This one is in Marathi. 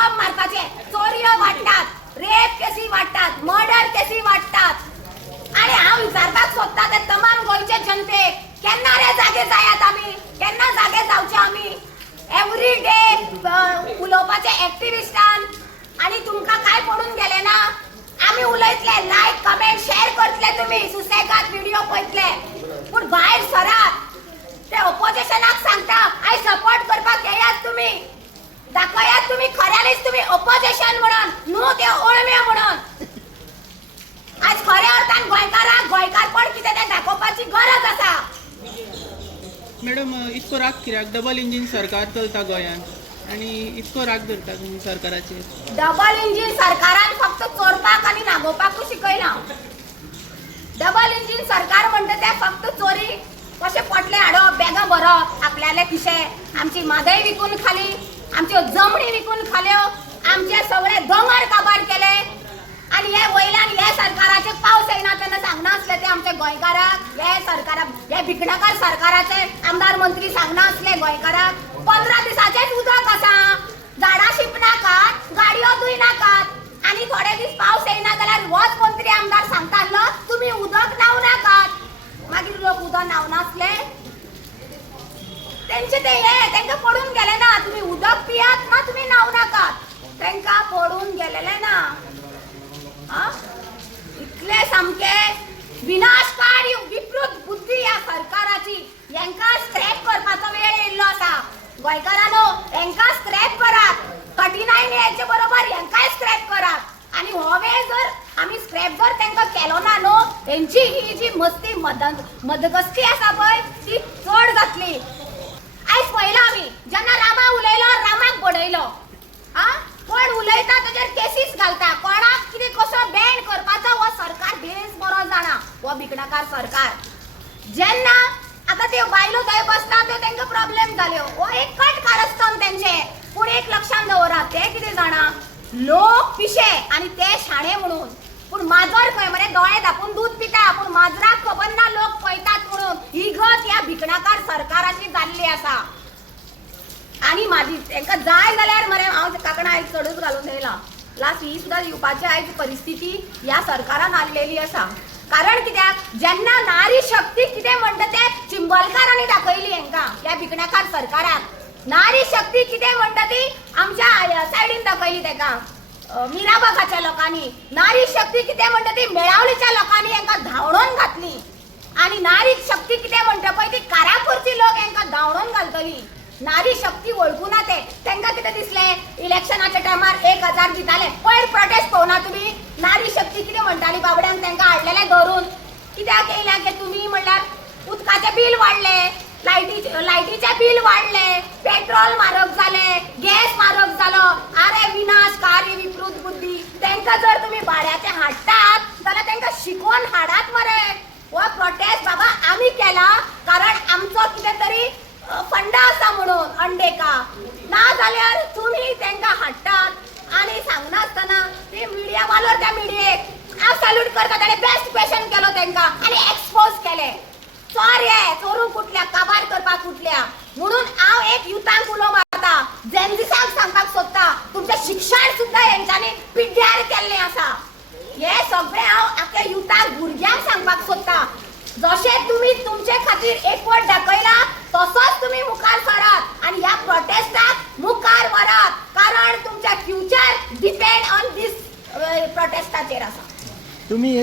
बॉम्ब मारपाचे, चोरयो वाटतात, रेप केसी वाटतात, मर्डर केसी वाटतात। आणि हांव विचारपाक सोदता ते तमाम गोंयचे जनतेक, केन्ना रे जागे जायात आमी, केन्ना जागे जावचे आमी? एवरी डे उलोवपाचे एक्टिविस्टान आणि तुमकां काय पडून गेले ना? आमी उलयतले, लायक कमेंट शेअर करतले, तुम्ही सुसेगाद व्हिडिओ पळयतले, पूण भायर सरात ते ऑपोजिशनाक सांगता आय सपोर्ट करपाक येयात, तुम्ही दाखयात, तुम्ही खऱ्यानीच तुम्ही ऑपोजिशन म्हणून, न्हू ते ओळम्या म्हणून। आज खऱ्या अर्थान गोंयकाराक गोंयकारपण कितें तें दाखोवपाची गरज आसा। मॅडम, इतको राग कित्याक? डबल इंजिन सरकार चलता गोंयांत आणि इतको राग धरता तुम्ही सरकाराचेर? डबल इंजिन सरकारान फक्त चोरपाक आणि नागोवपाकूच शिकयला। डबल इंजिन सरकार म्हणटा ते फक्त चोरी, कशे पोटले हाडप, बॅगा भरप, आपल्याले खिशे, आमची म्हादय विकून खाली, आमच्यो जमणी विकून खाल्यो, आमचे सगळे दोंगर काबार केले। आणि हे वयल्यान हे सरकाराचे पावस येना तेन्ना सांगना असले ते आमचे गोंयकाराक, हे सरकाराक, हे भिकणाकार सरकाराचे आमदार मंत्री सांगना असले गोंयकाराक 15 दिसाचेच उदक आसा, झाडां शिंपनाकात, गाडयो धुयनाकात, आणि थोडे दीस पावस येना जाल्यार होच मंत्री आमदार सांगतालो तुम्ही उदक न्हांव नाकात। मागीर लोक उदक न्हांवनासले, तेंचे ते हे तेंका पडून गेले ना, तुम्ही उदक पियात ना, तुम्ही न्हांव नाकात, तेंका पडून गेलेले ना। इतले सामके विनाशकारी विकृत बुद्धी या सरकाराची, यांका स्क्रॅप करपाचो वेळ येयल्लो आसा। गोंयकारांनो, यांका स्क्रॅप करात, कठीणाई न्यायचे बरोबर यांकाय स्क्रॅप करात। आणि हो वेळ जर आम्ही स्क्रॅप जर तेंका केलो ना न्हू, तेंची ही जी मस्ती मदगस्ती आसा पळय ती चड जातली। आयज पळयला आमी जेन्ना रामा उलयलो, रामाक बडयलो, कोण उलयता ताचेर केसीस घालता, कोणाक कितें कसो बॅन करपाचो हो सरकार बेस बरो जाणा, हो भिकणाकार सरकार। जेन्ना आता ते बायलो थंय बसता त्यो तेंका प्रॉब्लेम जाल्यो, हो एक कट कारस्थान तेंचे, पूण एक लक्षात दवरा, ते कितें जाणा, लोक पिशे आणि ते शाणे म्हणून, पूण माजर खंय मरे दोळे धापून दूध पिता, पूण माजराक खबर ना लोक पळयतात म्हणून। ही गत ह्या भिकणाकार सरकाराची जाल्ली आसा। आणि माझी तेंका जाय जाल्यार मरे हांव काकणा आयज चडूच घालून येयला, लास्ट ही सुद्धा येवपाची आयज परिस्थिती ह्या सरकारान हाडलेली आसा। कारण कित्याक जेन्ना नारी शक्ती कितें म्हणटा ते चिंबलकारांनी दाखयली हेंका, ह्या भिकणाकार सरकाराक नारी शक्ती कितें म्हणटा ती आमच्या सायडीन दाखयली तेका, मिराबागाच्या लोकांनी। नारी शक्ती कितें म्हणटा ती मेळावलीच्या लोकांनी हेंका धांवडोन घातली, आणि नारी शक्ती कितें म्हणटा पळय ती कारापूरची लोक हेंका धांवडोन घालतली। नारी शक्ती वळखुना ते, तेंका कितें दिसले इलेक्शनाच्या टायमार 1000 दिताले, पयर प्रोटेस्ट पळोवना तुम्ही? नारी शक्ती कितें म्हणटाली बाबड्यांक तेंका हाडलेले धरून, कित्याक येयल्या की तुम्ही म्हणल्यार उदकाचे बील वाडले, लायटीचे बील वाडले, पेट्रोल म्हारग जाले, गॅस म्हारग जालो, अरे विनाशकारी विकृत बुद्धी। तेंका जर तुम्ही भाड्याचे हाडटात जाल्यार तेंका शिकवून हाडात मरे। हो प्रोटेस्ट बाबा आम्ही केला कारण आमचो कितें तरी फंड आसा म्हणून अंडेका, ना जाल्यार तुम्ही तेंका हाडटात आणि सांगनासतना ते मीडिया वालोर त्या मिडियेक हांव सॅल्यूट करता, ताणे बेस्ट क्वेश्चन केलो तेंका आणि एक्सपोज केले, चोर हे चोरूंक कुठल्या, काबार करपाक कुठल्या, म्हणून हांव एक युथांक उलो मारता, जेनजीसांक सांगपाक सोदता, तुमचें शिक्षण सुद्धा हेंच्यांनी पिड्ड्यार केल्लें आसा। हे सगळे हांव आख्या युथांक भुरग्यांक सांगपाक सोदता, जशे तुम्ही तुमचे खातीर एकवट दाखयला तसोच तुम्ही मुखार सरात आणि ह्या प्रोटेस्टाक मुखार व्हरात, कारण तुमचे फ्युचर डिपेंड ऑन दिस प्रोटेस्टाचेर आसा। तुम्ही